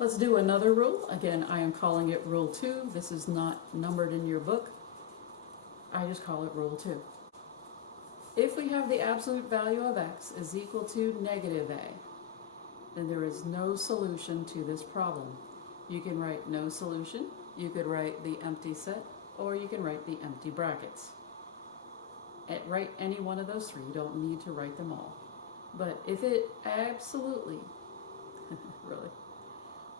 Let's do another rule. Again, I am calling it Rule 2. This is not numbered in your book. I just call it Rule 2. If we have the absolute value of x is equal to negative a, then there is no solution to this problem. You can write no solution, you could write the empty set, or you can write the empty brackets. Write any one of those three, you don't need to write them all. But if it absolutely, really,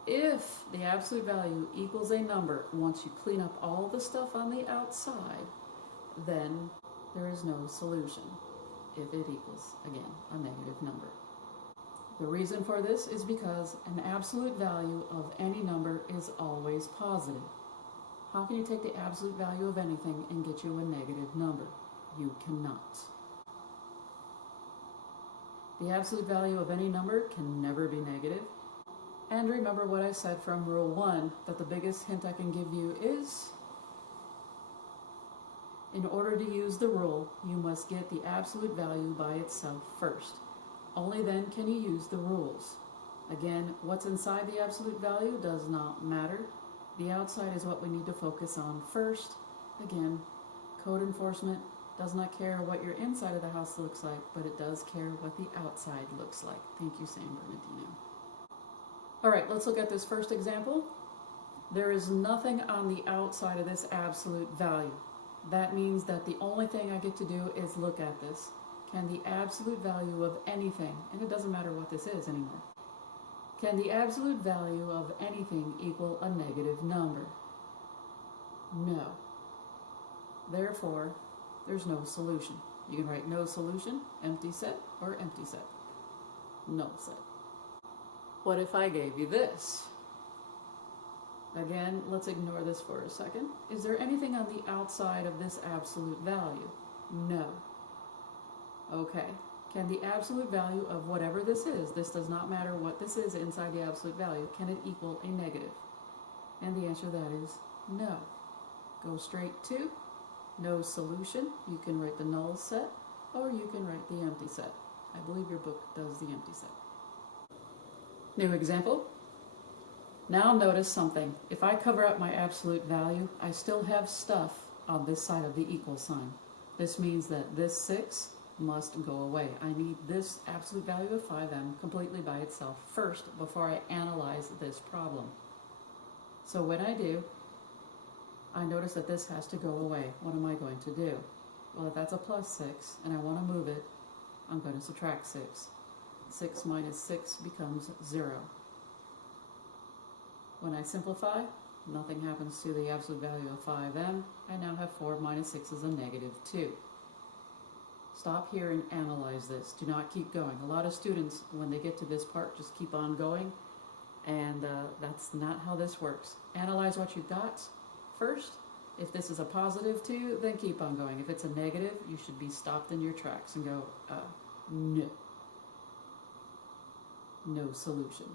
if the absolute value equals a number, once you clean up all the stuff on the outside, then there is no solution if it equals, again, a negative number. The reason for this is because an absolute value of any number is always positive. How can you take the absolute value of anything and get you a negative number? You cannot. The absolute value of any number can never be negative. And remember what I said from Rule 1, that the biggest hint I can give you is, in order to use the rule, you must get the absolute value by itself first. Only then can you use the rules. Again, what's inside the absolute value does not matter. The outside is what we need to focus on first. Again, code enforcement does not care what your inside of the house looks like, but it does care what the outside looks like. Thank you, San Bernardino. All right, let's look at this first example. There is nothing on the outside of this absolute value. That means that the only thing I get to do is look at this. Can the absolute value of anything, and it doesn't matter what this is anymore, can the absolute value of anything equal a negative number? No. Therefore, there's no solution. You can write no solution, empty set, or empty set. Null set. What if I gave you this? Again, let's ignore this for a second. Is there anything on the outside of this absolute value? No. Okay. Can the absolute value of whatever this does not matter what this is inside the absolute value, can it equal a negative? And the answer to that is no. Go straight to no solution. You can write the null set, or you can write the empty set. I believe your book does the empty set. New example. Now notice something. If I cover up my absolute value, I still have stuff on this side of the equal sign. This means that this 6 must go away. I need this absolute value of 5m completely by itself first before I analyze this problem. So when I do, I notice that this has to go away. What am I going to do? Well, if that's a plus 6 and I want to move it, I'm going to subtract 6. 6 minus 6 becomes 0. When I simplify, nothing happens to the absolute value of 5m. I now have 4 minus 6 is a negative 2. Stop here and analyze this. Do not keep going. A lot of students, when they get to this part, just keep on going, and that's not how this works. Analyze what you got first. If this is a positive 2, then keep on going. If it's a negative, you should be stopped in your tracks and go, no. No solution.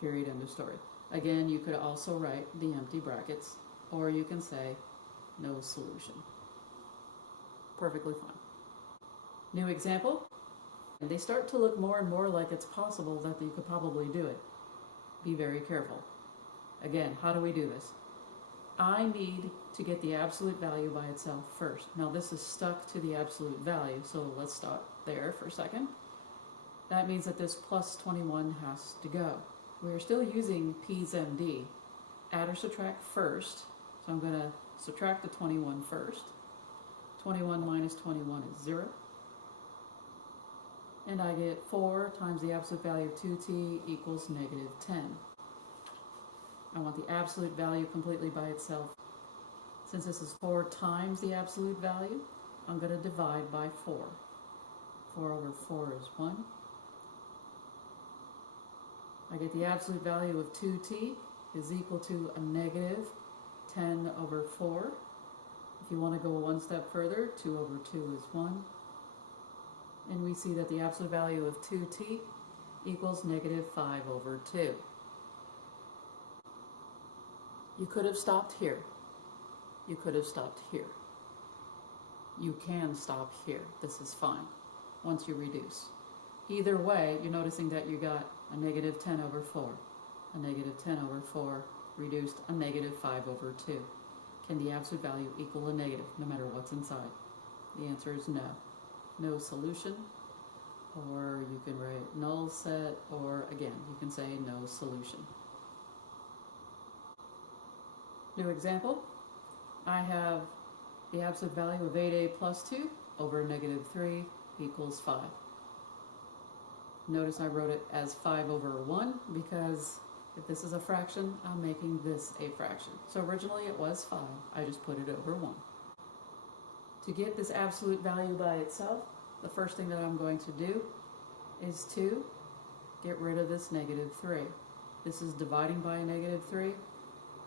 Period, end of story. Again, you could also write the empty brackets, or you can say no solution. Perfectly fine. New example. And they start to look more and more like it's possible that you could probably do it. Be very careful. Again, how do we do this? I need to get the absolute value by itself first. Now this is stuck to the absolute value, so let's stop there for a second. That means that this plus 21 has to go. We're still using P's MD. Add or subtract first. So I'm going to subtract the 21 first. 21 minus 21 is 0. And I get 4 times the absolute value of 2t equals negative 10. I want the absolute value completely by itself. Since this is 4 times the absolute value, I'm going to divide by 4. 4 over 4 is 1. I get the absolute value of 2t is equal to a negative 10 over 4. If you want to go one step further, 2 over 2 is 1. And we see that the absolute value of 2t equals negative 5 over 2. You could have stopped here. You could have stopped here. You can stop here. This is fine once you reduce. Either way, you're noticing that you got a negative 10 over 4. a negative 10 over 4 reduced a negative 5 over 2. Can the absolute value equal a negative no matter what's inside? The answer is no. No solution, or you can write null set, or again, you can say no solution. New example. I have the absolute value of 8a plus 2 over negative 3 equals 5. Notice I wrote it as 5 over 1 because if this is a fraction, I'm making this a fraction. So originally it was 5, I just put it over 1. To get this absolute value by itself, the first thing that I'm going to do is to get rid of this negative 3. This is dividing by a negative 3,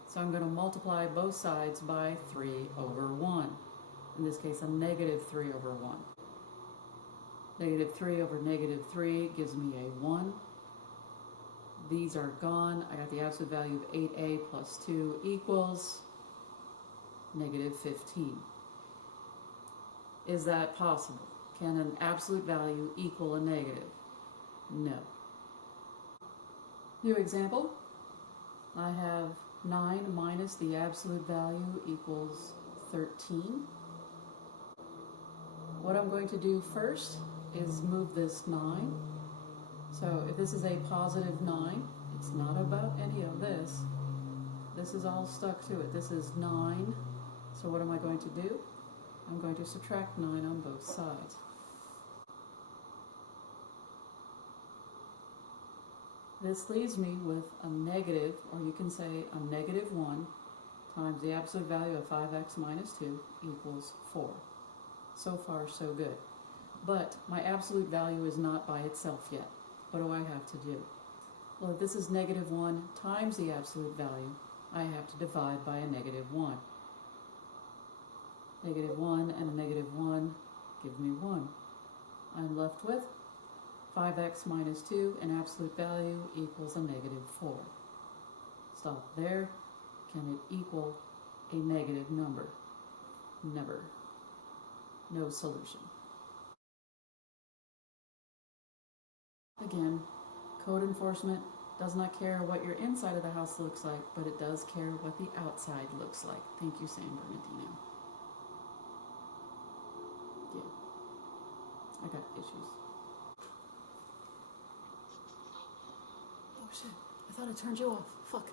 so I'm going to multiply both sides by 3 over 1. In this case, a negative 3 over 1. Negative 3 over negative 3 gives me a 1. These are gone. I got the absolute value of 8a plus 2 equals negative 15. Is that possible? Can an absolute value equal a negative? No. New example. I have 9 minus the absolute value equals 13. What I'm going to do first is move this 9. So if this is a positive 9, it's not about any of this. This is all stuck to it. This is 9. So what am I going to do? I'm going to subtract 9 on both sides. This leaves me with a negative, or you can say a negative 1 times the absolute value of 5x minus 2 equals 4. So far, so good. But my absolute value is not by itself yet. What do I have to do? Well, if this is negative 1 times the absolute value, I have to divide by a negative 1. Negative 1 and a negative 1 give me 1. I'm left with 5x minus 2, an absolute value equals a negative 4. Stop there. Can it equal a negative number? Never. No solution. Again, code enforcement does not care what your inside of the house looks like, but it does care what the outside looks like. Thank you, San Bernardino. Yeah, I got issues. Oh shit, I thought I turned you off. Fuck.